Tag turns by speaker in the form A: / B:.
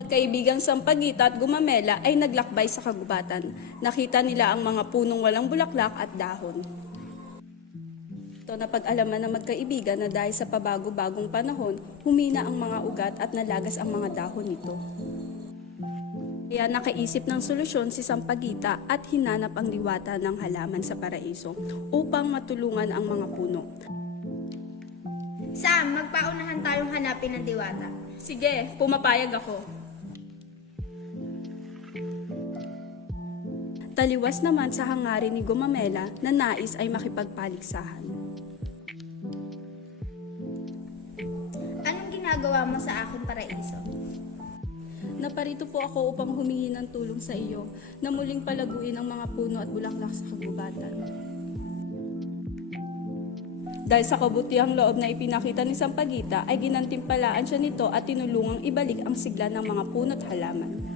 A: Kaibigang Sampaguita at Gumamela ay naglakbay sa kagubatan. Nakita nila ang mga punong walang bulaklak at dahon. Ito napag-alaman ng magkaibigan na dahil sa pabago-bagong panahon, humina ang mga ugat at nalagas ang mga dahon nito. Kaya nakaisip ng solusyon si Sampaguita at hinanap ang diwata ng halaman sa paraiso upang matulungan ang mga puno.
B: Sam, magpaunahan tayong hanapin ng diwata.
A: Sige, pumapayag ako. Taliwas naman sa hangarin ni Gumamela na nais ay makipagpaligsahan.
B: Anong ginagawa mo sa aking paraiso?
A: Naparito po ako upang humingi ng tulong sa iyo na muling palaguin ang mga puno at bulaklak sa kagubatan. Dahil sa kabutihang loob na ipinakita ni Sampaguita ay ginantimpalaan siya nito at tinulungang ibalik ang sigla ng mga puno at halaman.